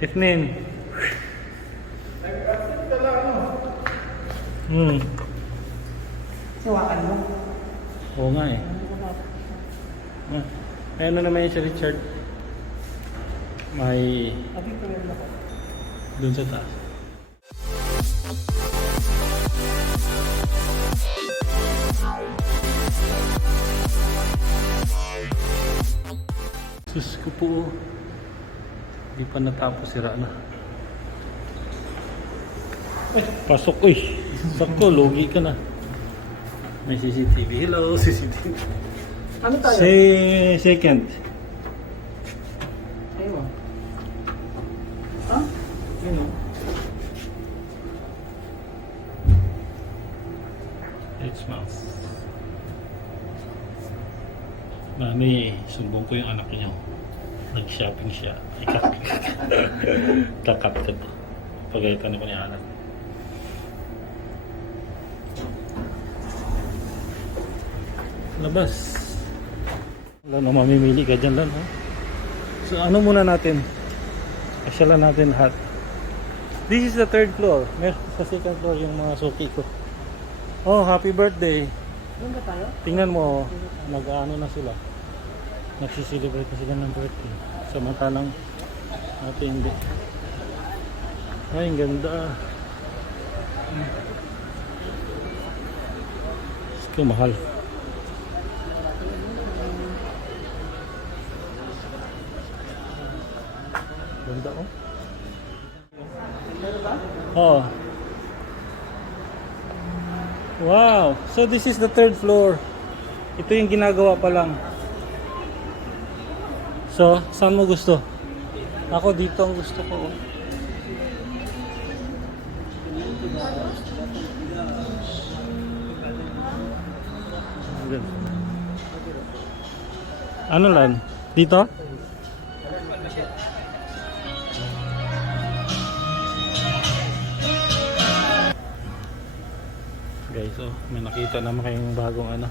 Itnin. Sawakan mo. Oo nga eh. May ano naman yun si Richard? May... Abi ko meron ako. Dun sa taas. Sus ko po. Hindi pa natapos, sira na. Ay, pasok. Uy, sakto, logi ka na. May CCTV. Hello, CCTV. Ano tayo? Second. Ayun. Ha? Yun o. 8 months. Mami, sumbong ko yung anak niyo. Nag-shopping siya. Kakat ka to. Pagalitan ako ni anak. Labas. Wala na, mamimili ka dyan lang. Ha? So ano muna natin? Asyalan natin lahat. This is the third floor. Meron sa second floor yung mga suki ko. Oh, happy birthday. Doon ba tayo? Tingnan mo, nag-ano na sila. Nagsiselebrate na sila ng birthday. Samantalang natin hindi. Ay, ang ganda. Ito, mahal. Ganda, oh. Meron ba? Oh. Wow. So this is the third floor. Ito yung ginagawa pa lang. So, saan mo gusto? Ako dito ang gusto ko. Oh. Ano lang? Dito? Guys, oh, may nakita naman kayong bagong ano.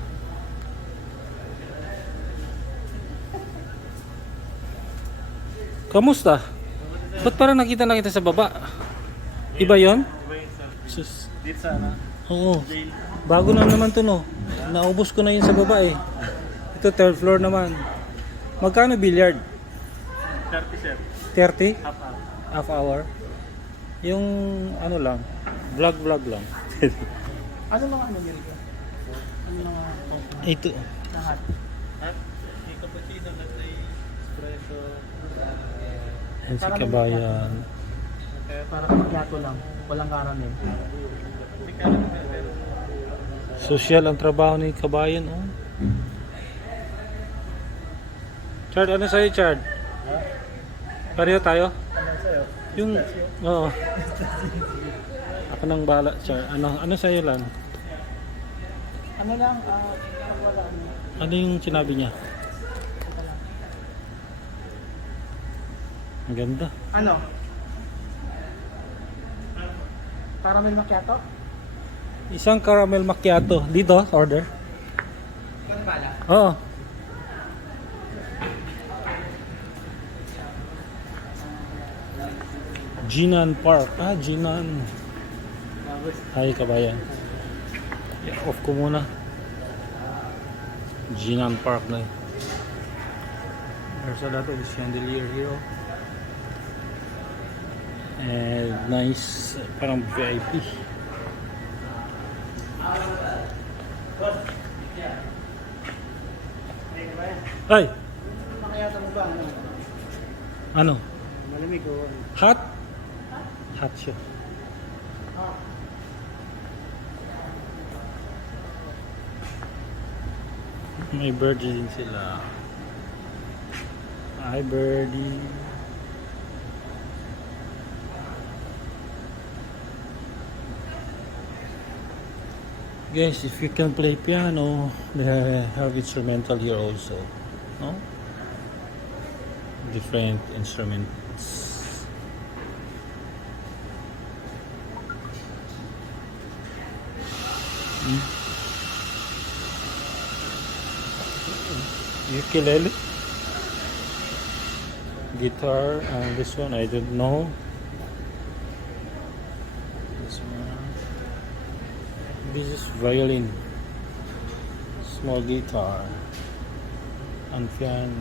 Kamusta? Ba't parang nakita na kita sa baba? Iba yon? Sus. Dito sana. Oo. Bago na naman to, no? Naubos ko na yun sa baba eh. Ito third floor naman. Magkano billiard? 30 sir. 30? Half hour. Half hour? Yung ano lang, vlog lang. Ano mga ano dito? Ano mga Ito. lahat? At may cappuccino, latte, espresso. Yan si Kabayan. Kaya parang macchiato lang. Walang caramel. May caramel pero Social ang trabaho ni Kabayan, oh. Chard, ano sa'yo, Chard? Pareho tayo? Ano sa'yo? Yung, oo. Ako nang bala, Chard. Ano sa'yo lang? Ano lang, wala ano. Ano yung sinabi niya? Ang ganda. Ano? Caramel macchiato? Isang caramel macchiato. Dito, order. Ano bala? Oo. Jinan Park. Ah, Jinan. Hi, Kabayan. Off ko muna. Jinan Park na yun. There's a lot of chandelier here. And nice, parang VIP. Ay! Macchiato mo ba? Ano? Malamig o Hot? Hot siya. May birdie din sila. Hi, birdie. Guys, if you can play piano, they have instrumental here also. No? Different instruments. Ukulele. guitar, and this one I don't know. This one. This is violin, small guitar, and piano.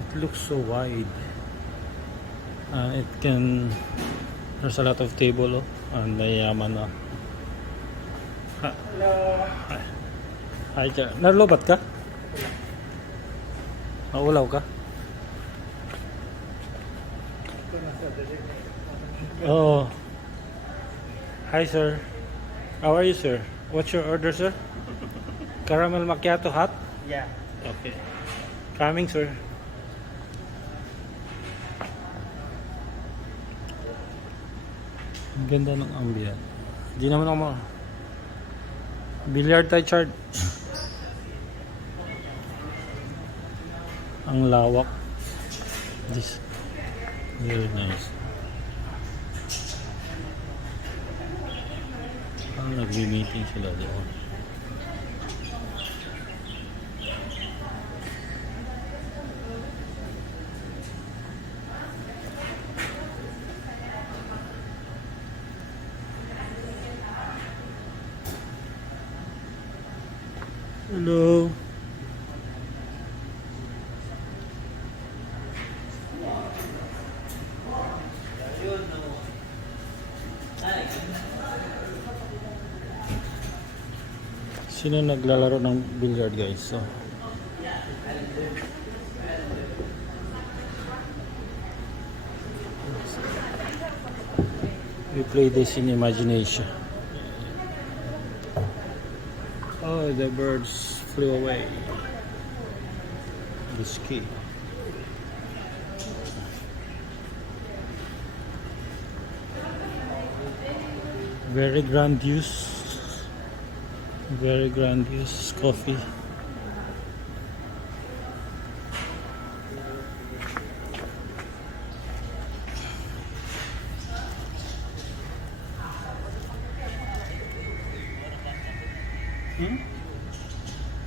It looks so wide. It can. There's a lot of table, and mayaman na. Hello. Hi, Jar. Nalubat ka? Naulaw ka? Oh. Hi, sir. How are you, sir? What's your order, sir? Caramel macchiato hot? Yeah. Okay. Coming, sir. Ang ganda ng ambient. Hindi naman ako billiard tayo, Chard. Ang lawak. This very nice. Nagmi-meeting sila doon. Hello. Sino naglalaro ng billiard, guys? So, we play this in imagination. Oh, the birds flew away. The ski. Very grandiose. Very grandiose coffee.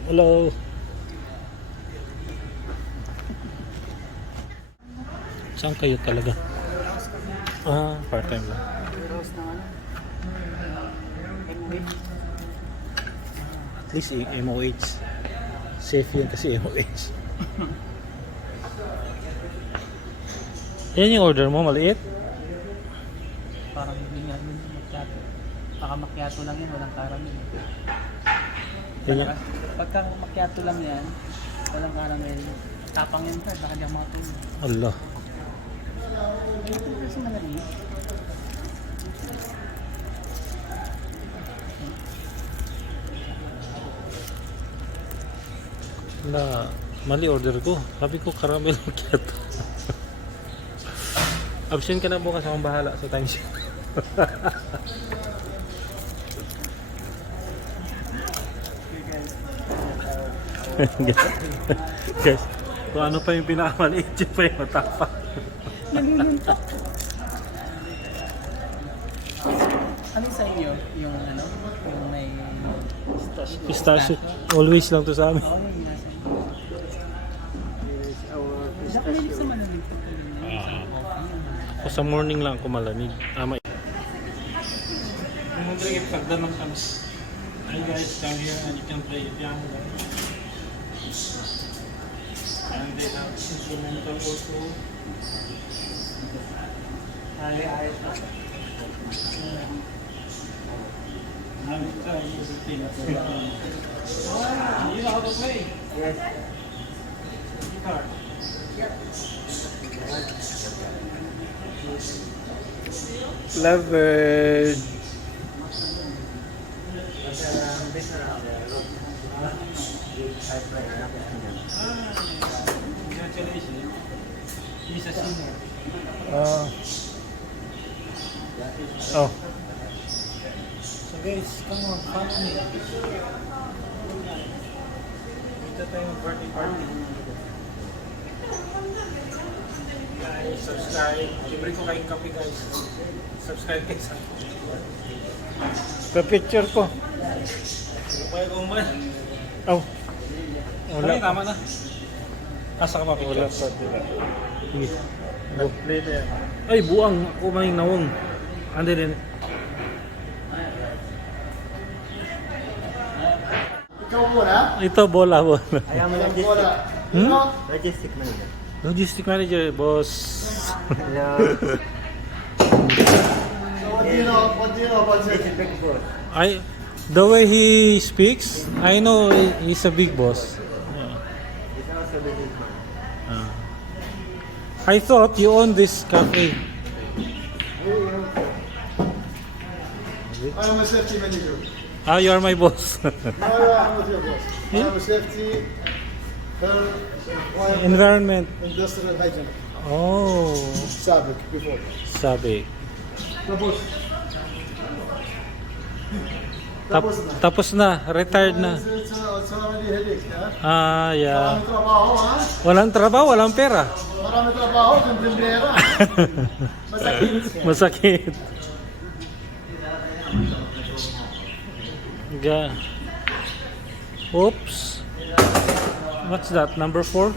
Hello. Saan kayo talaga? Part-time lang. Rose na ano? At least MOH. Safe yun kasi MOH. Yan yung order mo, maliit? Parang hindi nga yun macchiato. Baka macchiato lang yan, walang caramel. Yan yung, Pagka macchiato lang yan, walang caramel. Tapang yan pa, baka di ako makatulog. Allah. Ito kasi malaki. Wala. Mali order ko. Sabi ko caramel macchiato. Absent ka na bukas, akong bahala sa time sheet. Guys, kung ano pa yung pinakamaliit, yun pa yung matapa. Naluluntak. Ano sa inyo? Yung ano? Yung may Pistachio. Always lang to sa amin. Oo, yung nasa inyo. Nakulilig sa malamig po. O sa morning lang ako malamig. Tama. I'm wondering if pagdanong kami. Hi guys, come here and you can play piano. And they have instrumental also. Ayos na. I'm trying everything. You know how to play? Yes. Guitar. Lovebird. Congratulations. He's a singer. Oh. So guys, come on, follow me. Dito tayo mag-party. Guys, subscribe. Libre ko kayong kape, guys. Subscribe kayo sa pa-picture ko. Pwede kong man. Oh. Wala. Tama na. Asa ka Wala mapicture? pa dila. Sige. Nag-play na yan. Ay, buang. Ako maning nawong. Ande din. Ikaw muna. Ito, bola. Ayan mo lang bola. Hmm? Logistic manager. Logistic manager, boss. Hello. So what do you know about this big boss? The way he speaks, I know he's a big boss. He's also the big man. I thought you own this cafe. I am a safety manager. Ah, you are my boss. No, I'm not your boss. I am a safety, health, Environment. industrial hygiene. Oh, Sabik before. sabi. Tapos. Tapos na. Tapos na, retired na. It's already headache, ha? Ah, yeah. Marami trabaho, ha? Walang trabaho, walang pera. Marami trabaho, tindera. Masakit. Masakit. Oops. What's that? Number 4?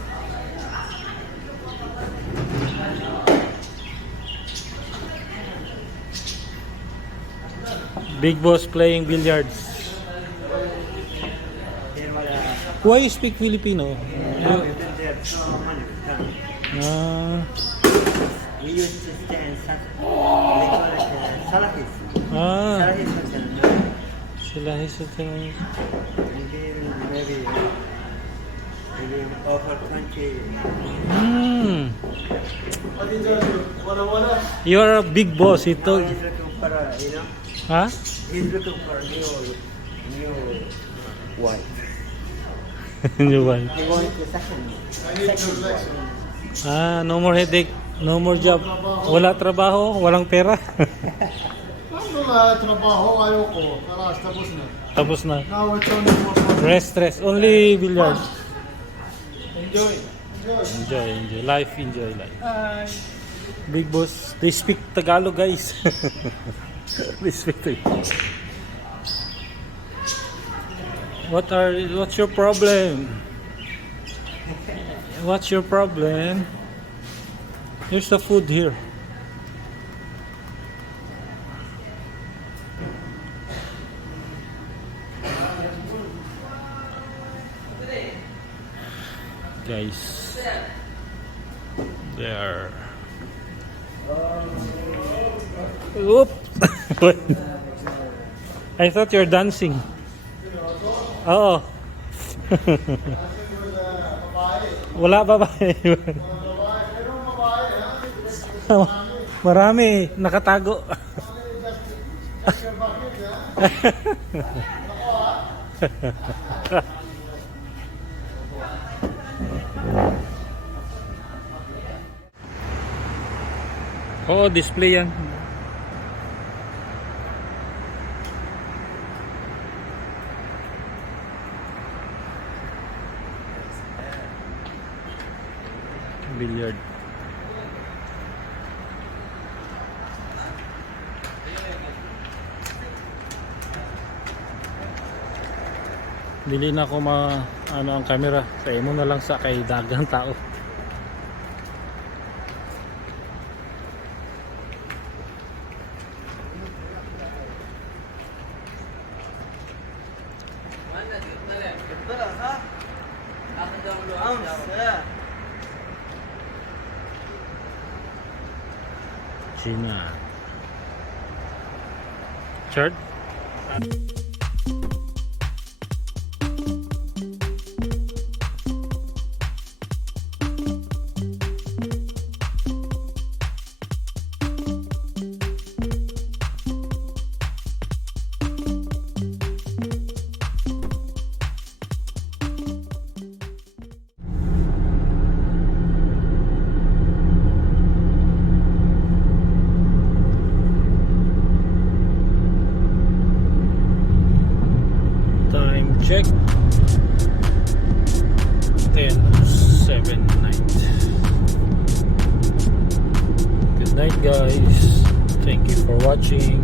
Big boss playing billiards. Why you speak Filipino? We used to stay in they call it Salahis. Salahis hotel. Sila hesitant. Maybe over 20. What did you do? Wala. You're a big boss. Ito. He's looking for a, Ha? he's looking for a new wife. New one. He wants the second wife. No more headache. No more job. Wala trabaho. Walang pera. Ano na trabaho, ayoko. Taras, tapos na. Tapos na. Now it's only for fun. Rest. Only billiards. Enjoy. Enjoy. Life, enjoy life. Big boss. They speak Tagalog, guys. They speak Tagalog. What's your problem? What's your problem? Here's the food here. Guys, there. Oop! I thought you're dancing. Oo. Wala babae. Marami, nakatago. Oo, display yan. Billiard. Dili na ako ang camera. Sa imo na lang sa kay dagang tao. China. Chart. Check 10:07 night. Good night, guys. Thank you for watching.